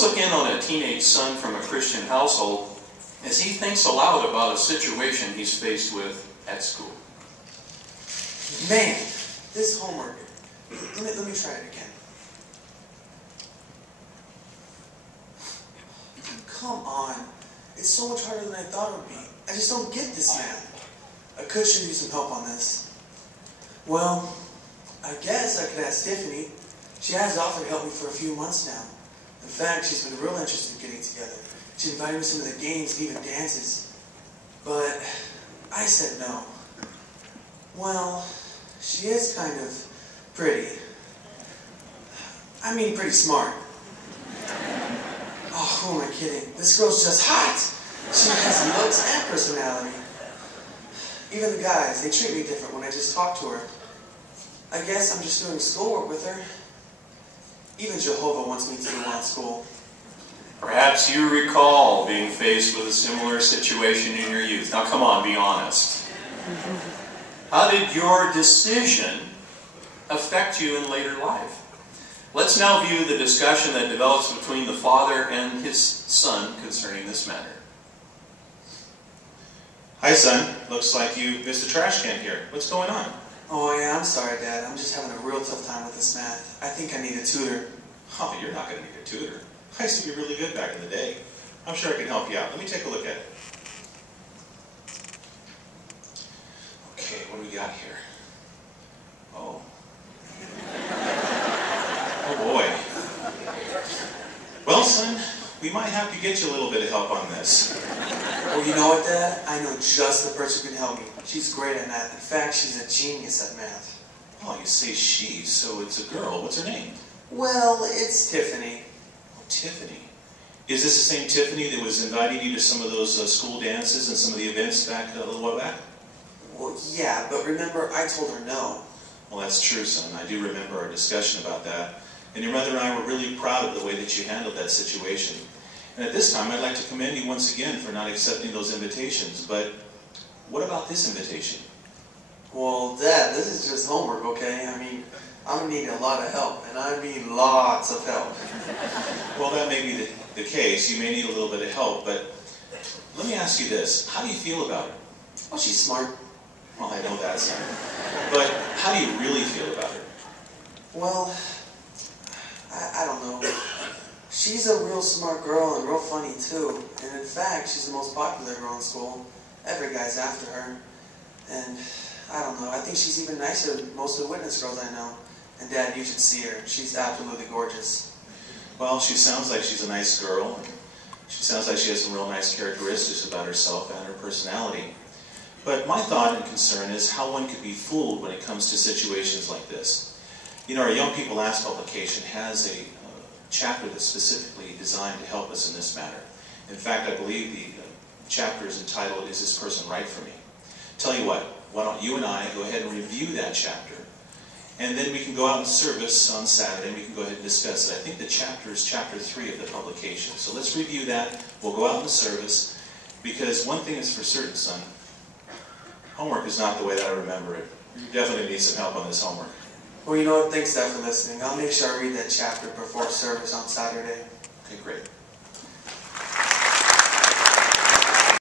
let's look in on a teenage son from a Christian household as he thinks aloud about a situation he's faced with at school. Man, this homework. Let me try it again. Come on. It's so much harder than I thought it would be. I just don't get this math. I could sure use some help on this. Well, I guess I could ask Tiffany. She has offered to help me for a few months now. In fact, she's been real interested in getting together. She invited me to some of the games and even dances. But I said no. Well, she is kind of pretty. I mean, pretty smart. Oh, who am I kidding? This girl's just hot. She has looks and personality. Even the guys, they treat me different when I just talk to her. I guess I'm just doing schoolwork with her. Even Jehovah wants me to do well in school. Perhaps you recall being faced with a similar situation in your youth. Now come on, be honest. How did your decision affect you in later life? Let's now view the discussion that develops between the father and his son concerning this matter. Hi, son. Looks like you missed a trash can here. What's going on? Oh yeah, I'm sorry, Dad. I'm just having a real tough time with this math. I think I need a tutor. Oh, you're not going to need a tutor. I used to be really good back in the day. I'm sure I can help you out. Let me take a look at it. Okay, what do we got here? Oh. Oh boy. Well, son, we might have to get you a little bit of help on this. Well, you know what, Dad? I know just the person who can help me. She's great at math. In fact, she's a genius at math. Oh, you say she, so it's a girl. What's her name? Well, it's Tiffany. Oh, Tiffany. Is this the same Tiffany that was inviting you to some of those school dances and some of the events back a little while back? Well, yeah, but remember, I told her no. Well, that's true, son. I do remember our discussion about that. And your mother and I were really proud of the way that you handled that situation. And at this time, I'd like to commend you once again for not accepting those invitations. But what about this invitation? Well, Dad, this is just homework, okay? I mean, I'm going to need a lot of help, and I mean lots of help. Well, that may be the case. You may need a little bit of help, but let me ask you this. How do you feel about her? Oh, she's smart. Well, I know that, son. But how do you really feel about her? Well, I don't know. She's a real smart girl and real funny, too. And in fact, she's the most popular girl in school. Every guy's after her. And I don't know, I think she's even nicer than most of the witness girls I know. And Dad, you should see her. She's absolutely gorgeous. Well, she sounds like she's a nice girl. She sounds like she has some real nice characteristics about herself and her personality. But my thought and concern is how one could be fooled when it comes to situations like this. You know, our Young People Ask publication has a chapter that's specifically designed to help us in this matter. In fact, I believe the chapter is entitled, Is This Person Right For Me? Tell you what, why don't you and I go ahead and review that chapter, and then we can go out in service on Saturday and we can go ahead and discuss it. I think the chapter is chapter 3 of the publication. So let's review that. We'll go out in service, because one thing is for certain, son, homework is not the way that I remember it. You definitely need some help on this homework. Well, you know what? Thanks, Dad, for listening. I'll make sure I read that chapter before service on Saturday. Okay, great.